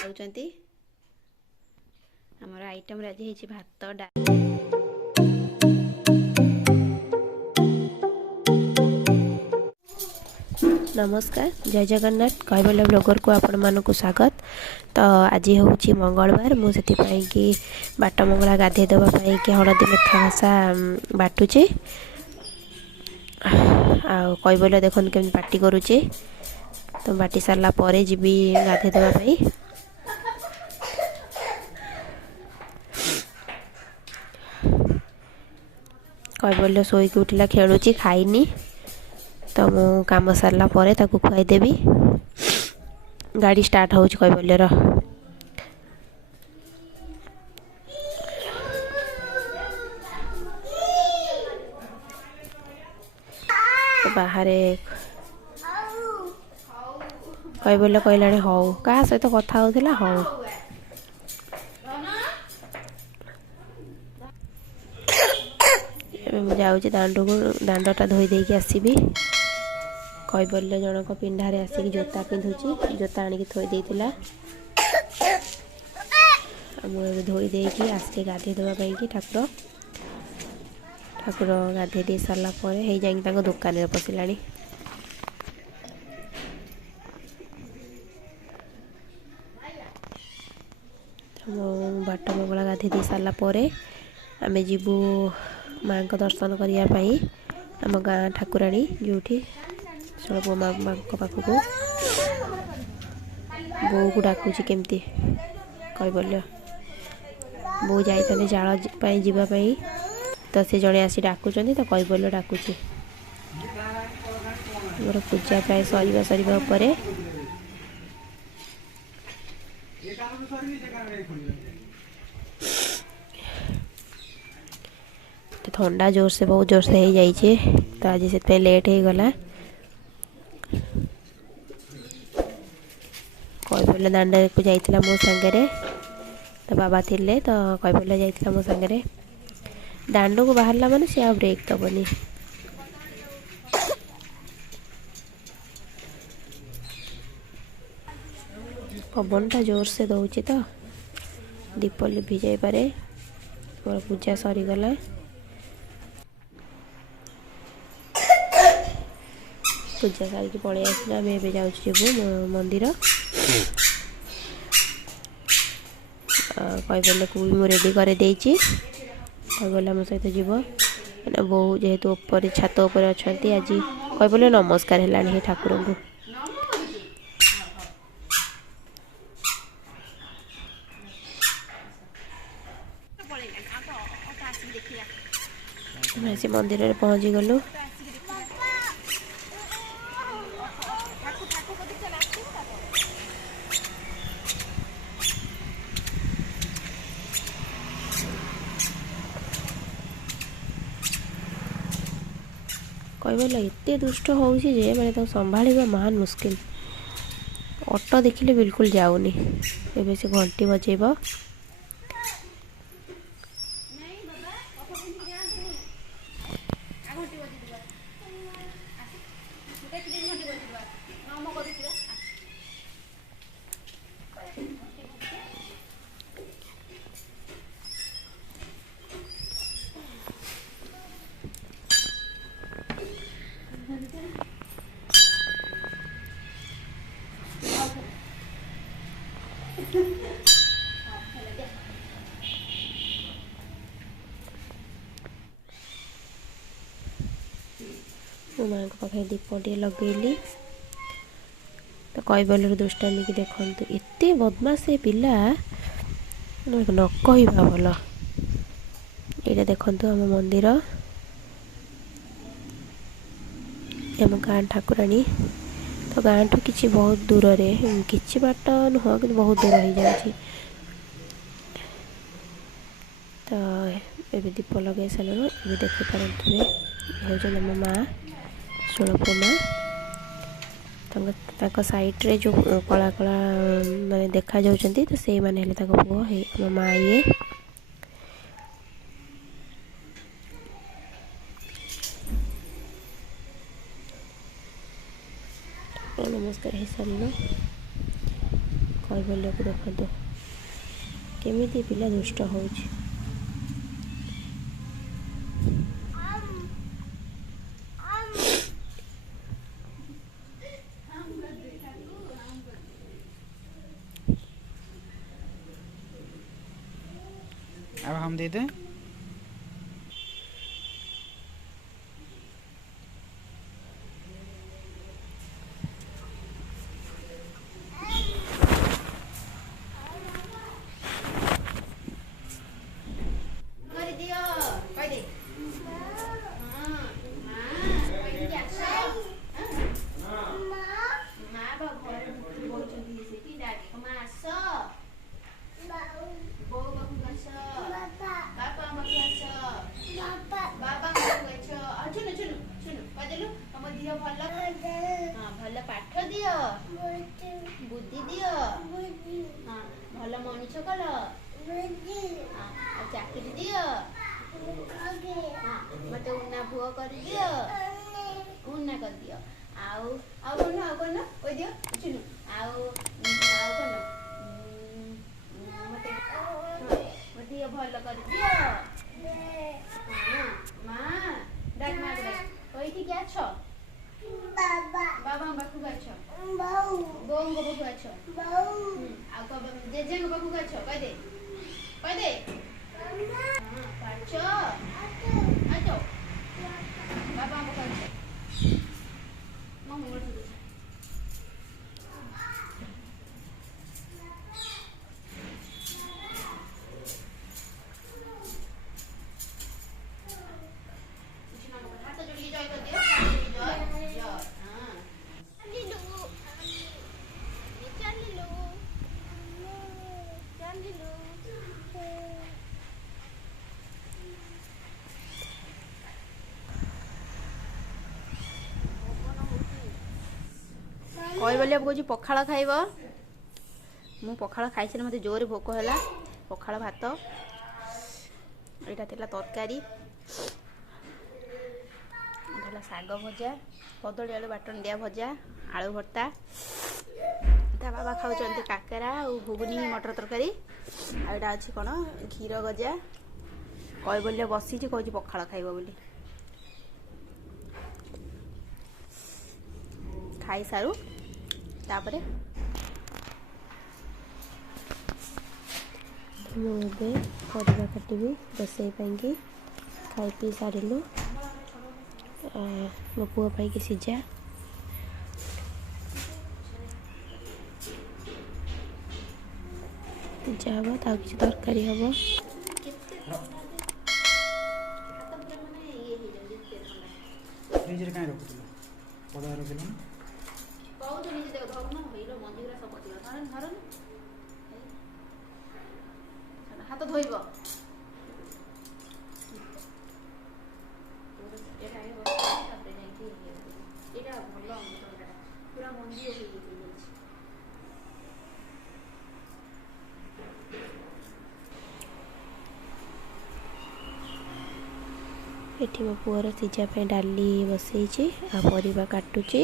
ଖାଉଛନ୍ତି। ଆମର ଆଇଟମ୍ ଆଜି ହେଇଛି ଭାତ ଡାଲି। नमस्कार जय जगन्नाथ कैबल्य ब्लॉगर को आपण मानक स्वागत। तो आज हूँ मंगलवार मुझे कि बाट मंगला गाधे देवाई कि हलदी मेथा घसा बाटुचे कैबल्य देख केमी पार्टी करुचे। तो बाटी सारा पर जी गाधे देवाई। कैबल्य शोक उठला खेलुची खाइनी। तो मु काम सारा पर खुआईदेवी। गाड़ी स्टार्ट हो कैबल्यर बाहर कैबल्य कहला हौ क्या सहित कथा होता हौ। जाऊँगी दांड को दांडटा धोई देकी आसबि। कैबल्य जनक पिंडारे आसिक जोता पिंधुची जोता आनिक थोई देइतिला। मुझे धोई देकी आसके गाधे देवाई कि ठाकुर गाधे दे सारा पर जाइए दुकान में पशिला। बाट मंगला गाधे दे सारा पर आम जीवु माँ को दर्शन करने आम गाँ ठाकुराणी जो षोलपुर माँ पाखक बो को डाकुची केमती कैबल्य बो जाते जाल जावाई। तो से जड़े आसी डाकुच तो कैबल्य डाकुची। मोर पूजा प्राय सरिबा उपरे। तो ठंडा जोर से बहुत जोर से हो जाइए। तो आज से लेट हो गला। कैबल्य दांड को जाइला मो सांगे। तो बाबा थिले तो कैबल्य जाइला मो सांगे। दांड को बाहरला माने से आ ब्रेक दबनी। पवनटा जोर से दौची तो दीप लिभि जाई पारे। मोर पूजा सरीगला। पूजा सारी पलि आसला। आम ए जाऊँ मंदिर। कैबल्य को भी रेडी कर देची। कैबल्य मो सहित जीव बो जेहेतु ऊपर छात उपर अच्छा। आज कैबल्य नमस्कार है ठाकुर को। से मंदिर में पहुँची गलु। कैबल्य एते दुष्ट होउछि जे माने संभाळिबा महान मुश्किल। ऑटो देखिले बिल्कुल जाऊनी। एबे से घंटी बजेब। मो माँ को पाखे दीपटे लगेली। तो कैबल्य दुष्टामी की देखु एत बदमाश पिला न कहवा भल। ये देखु आम मंदिर आम गाँ ठाकुराणी। तो गाँ ठू कि बहुत दूर कि बाट नुह कि बहुत दूर हो जाए। तो ये दीप लगे सारे ये देखिपारे हूँ आम माँ षोलपुर माँ। साइड्रे जो कला कला माने देखा जाउछंती तो से माने हेले पुओ हे आम माँ। ये नमस्कार हो सारे कैबल्य को देखो केमी पिला दुष्ट हो अब हम दे दें। भल पाठ दियो बुद्धि दियो भल मनीष कल चाकरी दियो मत उन्ना भुआ कर दियो उन्ना कर दियो आउ आउ कौन कोई दियो चुनु आउ कौन मत दियो भल कर दियो माँ डाक माँ कोई क्या छ बाबा पाखु गाछ बाऊ बोंग पाखु गाछ बाऊ आ कब जेजे पाखु गाछ कह दे पाछ आतो बाबा पाखु गाछ मम्मी बोल दे हाथ जोड़ी जय कर दियो कैबल्य कौच पखाड़ खाइब मु पखाड़ खाई मत जोर भोक है पखाड़ भात यहाँ तरकारी साग भजा कदली आलू बाटन दिया भजा आलू भर्ता ता बाबा खाऊँ काकेरा और घुगुनी मटर तरकारी आईटा अच्छी कौन क्षीर गजा कैबल्य बसी कौच पखाड़ खाइब बोली खाई सारू तापरे मुझे परिवा काटि रोसई खाई पी सारू मो पुआ पाई सीझा सीझा हम ता कि तरकारी हम फ्रिज रे काहे रखुतलो पदा रखिलो बहुत नीचे देखो धरना हेलो मंजी गुरा सब पतिला धरन हाथ धोइब एटा भल पूरा मंजी हो एठी मो पुअर सीझा पे डाली बसई आ परिवा काटुची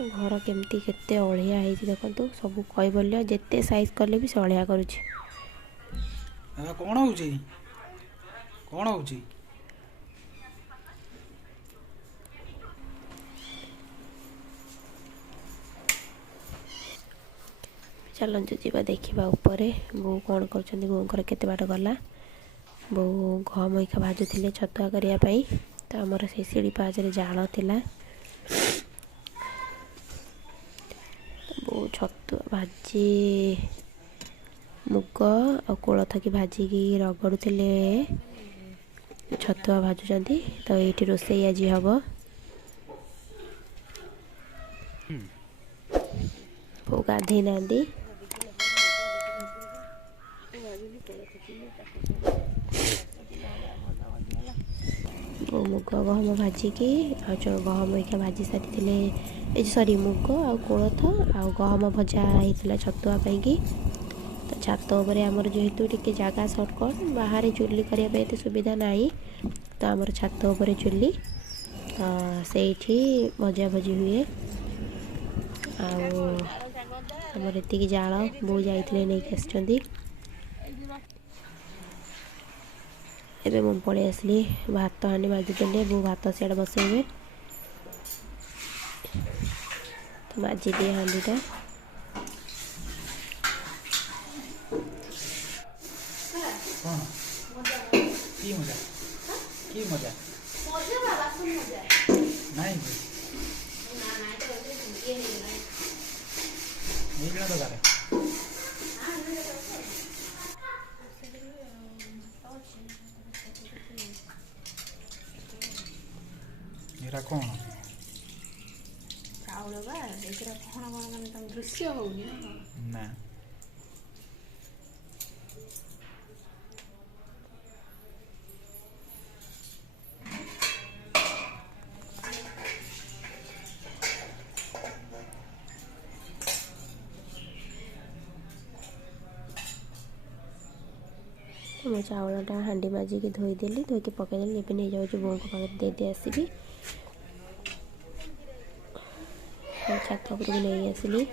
घर केमती केते अलिया है देखो सब कैबल्य जिते साइज कले भी से अलिया करुची कौन होची चलतु जा देखा ऊपर बो कौन कर बोर केते बाट गला बो गहम इका भाजुले छतुआ करने तो आमर से सीढ़ी पाच जाल थिला बो छतुआ भाजी मुग आ कोलथ की भाजिकी रगड़ुले छतुआ भाजुंट तो ये रोसई आज हम बो गाधे ना मुग गहम भाजिकी गहम इका भाजी सारी सॉरी मुग आ कोलथ आ गहम भजा होता छतुआ पाई तो छात उपरे आमर जेहेतु टिके जगह सर्टकट बाहर चुली करने एत सुविधा नहीं तो आमर छात उपरे चुली से भजा भजी हुए आमर एति जाल बो जाइए नहीं आसछंती एबे मु पड़े आसली भात हांडी माजिदेले बो भात सियाड़े बसैबे तो माजी दिए हांडीटा एरा कौन चाउल बा एकरा कौन कौन माने तम दृश्य होउनी ना तो मैं चावलटा हांडी माजिकी धोईदेली धोईकी पकईदेली ए नहीं जाऊँ बों को पाखे दे आसबि छात उपरक नहीं आसली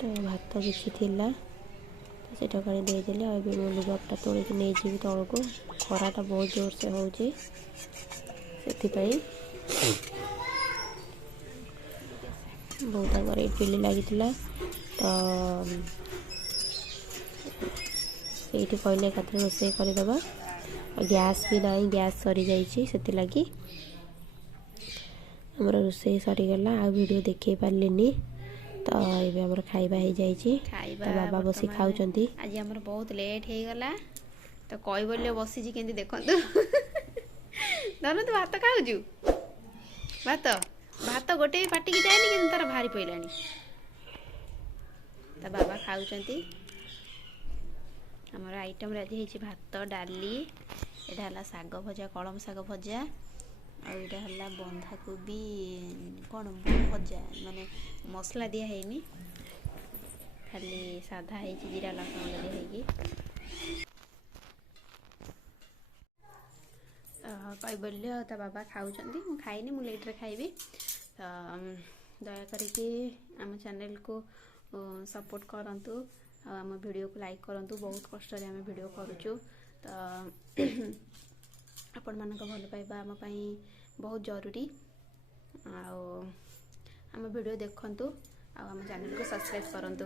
तो भात किसी थिला तो सेटा काढ़ी देदेली आ मो लुगापटा तोड़िकी नहीं जी तौक खराटा बहुत जोर से होची बहुत ये चुली लगी तो ये कहले एकाथरे रोषे करदे गैस भी ना गैस सरी जाती लगी आमर रोषे सरीगला आ वीडियो देखे पार्लिनी तो ये आमर खाइबा हो जाइए बाबा बसी खाऊँ आज आमर बहुत लेट हो गला तो कई बोले बसी केंती देखंतु धनु तू भात खाऊजु भात भात गोटे पाटिकी जाएनि कि तार भारी पड़ानी ता बाबा खाऊंती आमर आइटम आज है भात डाली यहाँ शाग भजा कलम शाग भजा आईटा बंधाकोबी कौन भजा माने मसला दिया है खाली साधा है जीरा लसन दिया कई बोलिए ता बाबा खाऊँ खाइनी मुझे लेट्रे खाइबी दया करके आम चैनल को सपोर्ट करंतु आम वीडियो को लाइक करंतु बहुत कष्ट आम वीडियो करुचु तो आपण मान भल पाइबा आम बहुत जरूरी आम वीडियो देखंतु आम चैनल को सब्सक्राइब करंतु।